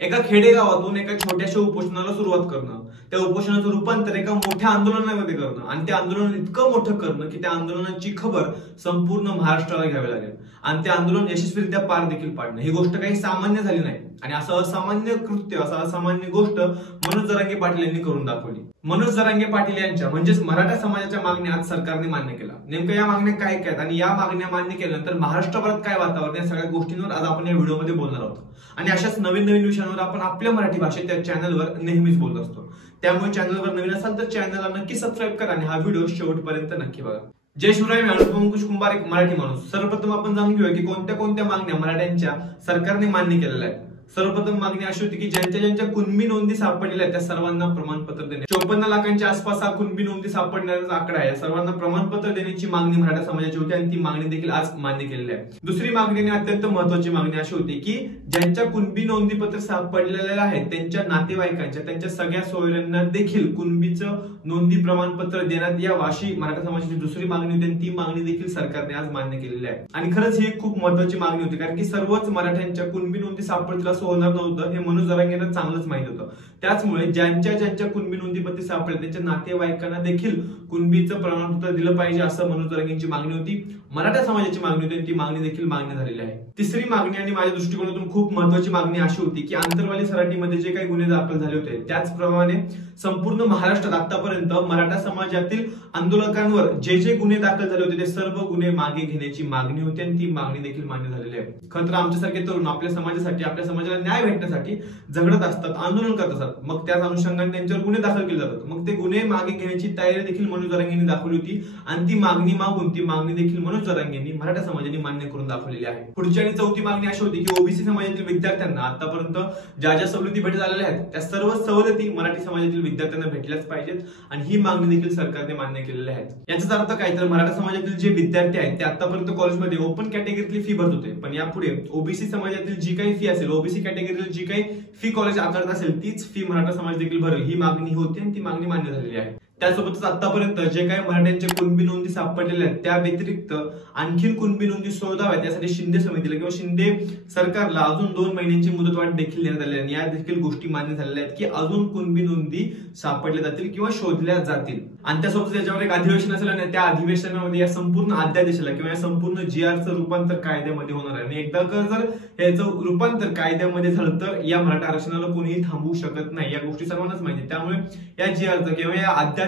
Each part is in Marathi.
एका खेडेगावातून एका छोट्याशा उपोषणाला सुरुवात करणं, त्या उपोषणाचं रूपांतर एका मोठ्या आंदोलनामध्ये करणं आणि ते आंदोलन इतकं मोठं करणं की त्या आंदोलनाची खबर संपूर्ण महाराष्ट्राला घ्यावी लागेल आणि ते आंदोलन यशस्वीरित्या पार देखील पाडणं, ही गोष्ट काही सामान्य झाली नाही. आणि असं असामान्य कृत्य, असं असामान्य गोष्ट मनोज जरांगे पाटील यांनी करून दाखवली. मनोज जरांगे पाटील यांच्या म्हणजेच मराठा समाजाच्या मागण्या आज सरकारने मान्य केल्या. नेमकं या मागण्या काय आहेत आणि या मागण्या मान्य केल्यानंतर महाराष्ट्रभरात काय वातावरण, या सगळ्या गोष्टींवर आज आपण या व्हिडिओमध्ये बोलणार आहोत. आणि अशाच नवीन नवीन विषयांवर आपण आपल्या मराठी भाषेत त्या चॅनलवर नेहमीच बोलत असतो. त्यामुळे चॅनलवर नवीन असाल तर चॅनलला नक्की सबस्क्राईब करा आणि हा व्हिडिओ शेवटपर्यंत नक्की बघा. जय शिवराय. मी अंकुश कुंभार, एक मराठी माणूस. सर्वप्रथम आपण जाणून घेऊया की कोणत्या कोणत्या मागण्या मराठ्यांच्या सरकारने मान्य केलेल्या आहेत. सर्वप्रथम मागणी अशी होती की ज्यांच्या कुणबी नोंदी सापडलेल्या आहेत त्या सर्वांना प्रमाणपत्र देणे. 54 लाखांच्या आसपास हा कुणबी नोंदी सापडण्याचा आकडा आहे. सर्वांना प्रमाणपत्र देण्याची मागणी मराठा समाजाची होती आणि ती मागणी देखील आज मान्य केलेली आहे. दुसरी मागणी, अत्यंत महत्वाची मागणी अशी होती की ज्यांच्या कुणबी नोंदीपत्र सापडलेल्या आहेत त्यांच्या नातेवाईकांच्या, त्यांच्या सगळ्या सोयऱ्यांना देखील कुणबीचं नोंदी प्रमाणपत्र देण्यात यावं अशी मराठा समाजाची दुसरी मागणी होती आणि ती मागणी देखील सरकारने आज मान्य केलेली आहे. आणि खरंच ही खूप महत्वाची मागणी होती कारण की सर्वच मराठ्यांच्या कुणबी नोंदी सापडतील असं होणार नव्हतं, हे मनोज जरांगेंना चांगलंच माहित होतं. त्याचमुळे ज्यांच्या कुणबी नोंदीपत्र सापडले त्यांच्या नातेवाईकांना देखील कुणबीचं प्रमाणपत्र दिलं पाहिजे असं मनोज जरांगेंची मागणी होती. मराठा समाजाची मागणी होती आणि ती मागणी देखील मान्य झालेली आहे. तिसरी मागणी आणि माझ्या दृष्टिकोनातून खूप महत्वाची मागणी अशी होती की आंतरवाली सराटीमध्ये जे काही गुन्हे दाखल झाले होते त्याचप्रमाणे संपूर्ण महाराष्ट्रात आतापर्यंत मराठा समाजातील आंदोलकांवर जे गुन्हे दाखल झाले होते ते सर्व गुन्हे मागे घेण्याची मागणी होती आणि ती मागणी देखील मान्य झालेली आहे. खरं तर आमच्यासारखे तरुण आपल्या समाजासाठी, आपल्या समाजाला न्याय भेटण्यासाठी झगडत असतात, आंदोलन करत असतात. मग त्याच अनुषंगाने त्यांच्यावर गुन्हे दाखल केले जातात. मग ते गुन्हे मागे घेण्याची तयारी देखील मनोज जरांगेंनी दाखवली होती आणि ती मागणी मागून ती मागणी देखील मनोज जरांगेंनी मराठा समाजाने मान्य करून दाखवलेली आहे. पुढची आणि चौथी मागणी अशी होती की ओबीसी समाजातील विद्यार्थ्यांना आतापर्यंत ज्या सवलती भेटत आलेल्या आहेत त्या सर्व सवलती मराठी समाजातील विद्यार्थ्यांना भेटल्याच पाहिजेत आणि ही मागणी देखील सरकारने मान्य केलेली आहे. याचा अर्थ काय तर मराठा समाजातील जे विद्यार्थी आहेत ते आतापर्यंत कॉलेजमध्ये ओपन कॅटेगरीतली फी भरत होते, पण यापुढे ओबीसी समाजातील जी काही फी असेल, ओबीसी कॅटेगरीतील जी काही फी कॉलेज आकारत असेल तीच फी मराठा समाज देखील भरेल, ही मागणी होती आणि ती मागणी मान्य झालेली आहे. त्यासोबतच आतापर्यंत जे काही मराठ्यांच्या कुणबी नोंदी सापडलेल्या आहेत त्या व्यतिरिक्त आणखी कुणबी नोंदी शोधाव्यात यासाठी शिंदे समितीला किंवा शिंदे सरकारला अजून 2 महिन्यांची मुदतवाढ देखील देण्यात आली आहे. या देखील गोष्टी मान्य झालेल्या आहेत की अजून कुणबी नोंदी सापडल्या जातील किंवा शोधल्या जातील. आणि त्यासोबत त्याच्यावर एक अधिवेशन असेल आणि त्या अधिवेशनामध्ये या संपूर्ण अध्यादेशाला किंवा या संपूर्ण जीआरचं रूपांतर कायद्यामध्ये होणार आहे. आणि एकदा जर याचं रूपांतर कायद्यामध्ये झालं तर या मराठा आरक्षणाला कोणीही थांबवू शकत नाही. या गोष्टी सर्वांनाच माहिती. त्यामुळे या जीआरचं किंवा या अध्यादेशाचं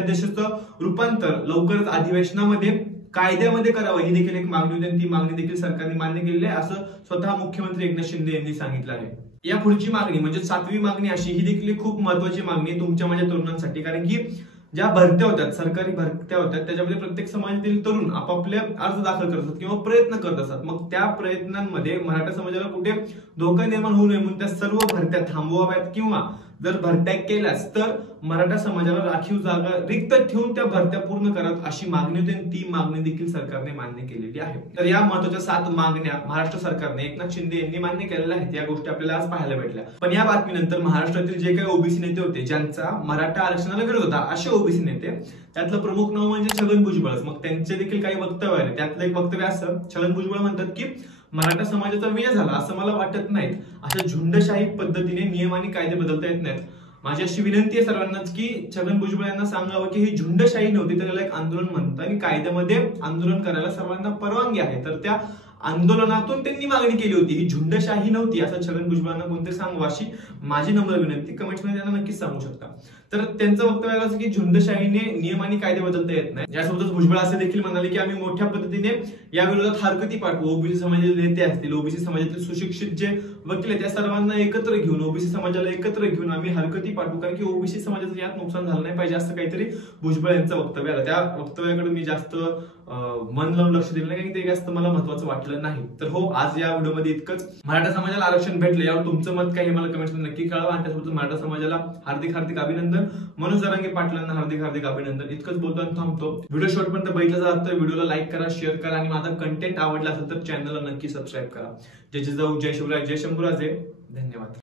रूपांतर लवकरच अधिवेशनामध्ये कायद्यामध्ये करावं ही देखील एक मागणी होती आणि ती मागणी देखील सरकारने मान्य केलेली आहे असं स्वतः मुख्यमंत्री एकनाथ शिंदे यांनी सांगितलं आहे. या पुढची मागणी म्हणजे 7वी मागणी अशी, ही देखील खूप महत्वाची मागणी तुमच्या माझ्या तरुणांसाठी. कारण की ज्या भरत्या होत्या, सरकारी भरत्या होत्या, त्याच्यामध्ये प्रत्येक समाजातील तरुण आपापले अर्ज दाखल करत असतात किंवा प्रयत्न करत असतात. मग त्या प्रयत्नांमध्ये मराठा समाजाला कुठे धोका निर्माण होऊ नये म्हणून त्या सर्व भरत्या थांबवाव्यात किंवा जर भरत्या केल्यास तर मराठा समाजाला राखीव जागा रिक्त ठेवून त्या भरत्या पूर्ण करत अशी मागणी होती आणि ती मागणी देखील सरकारने मान्य केलेली आहे. तर या महत्वाच्या 7 मागण्या महाराष्ट्र सरकारने एकनाथ शिंदे यांनी मान्य केलेल्या आहेत. या गोष्टी आपल्याला आज पाहायला भेटल्या. पण या बातमीनंतर महाराष्ट्रातील जे काही ओबीसी नेते होते ज्यांचा मराठा आरक्षणाला विरोध होता असे ओबीसी नेते, त्यातलं प्रमुख नाव म्हणजे छगन भुजबळ. मग त्यांचे देखील काही वक्तव्य आहे. त्यातलं एक वक्तव्य असं, छगन भुजबळ म्हणतात की मराठा समाजाचा विजय झाला असं मला वाटत नाही. अशा झुंडशाही पद्धतीने नियम आणि कायदे बदलता येत नाहीत. माझी अशी विनंती आहे सर्वांनाच की छगन भुजबळ यांना सांगावं की ही झुंडशाही नव्हती, त्याला एक आंदोलन म्हणतात आणि कायद्यामध्ये आंदोलन करायला सर्वांना परवानगी आहे. तर त्या आंदोलनातून त्यांनी मागणी केली होती, ही झुंडशाही नव्हती असं छगन भुजबळांना कोणते सांगू अशी माझी नम्र विनंती. कमेंट्समध्ये त्यांना नक्कीच सांगू शकता. तर त्यांचं वक्तव्य असं की झुंडशाहीने नियम आणि कायदे बदलता येत नाही. यासोबतच भुजबळ असे देखील म्हणाले की आम्ही मोठ्या पद्धतीने या विरोधात हरकती पाठवू. ओबीसी समाजाचे नेते असतील, ओबीसी समाजातील सुशिक्षित जे वकील आहेत त्या सर्वांना एकत्र घेऊन, ओबीसी समाजाला एकत्र घेऊन आम्ही हरकती पाठवू कारण की ओबीसी समाजाचं यात नुकसान झालं नाही पाहिजे असं काहीतरी भुजबळ यांचं वक्तव्य आलं. त्या वक्तव्याकडे मी जास्त मन लावून लक्ष दिलं नाही कारण ते जास्त मला महत्वाचं वाटलं नाही. तर हो, आज या व्हिडिओमध्ये इतकंच. मराठा समाजाला आरक्षण भेटलं यावर तुमचं मत काय हे मला कमेंट्समध्ये नक्की कळवा. आणि त्यासोबत मराठा समाजाला हार्दिक हार्दिक अभिनंदन, मनोज जरांगे पाटलांना हार्दिक हार्दिक अभिनंदन. इतकंच बोलतो आणि थांबतो. व्हिडिओ शेवटपर्यंत बघितला जात तर व्हिडिओला लाईक करा, शेअर करा आणि माझा कंटेंट आवडला असेल तर चॅनलला नक्की सबस्क्राईब करा. जय जिजाऊ, जय शिवराय, जय शंभूराजे. धन्यवाद.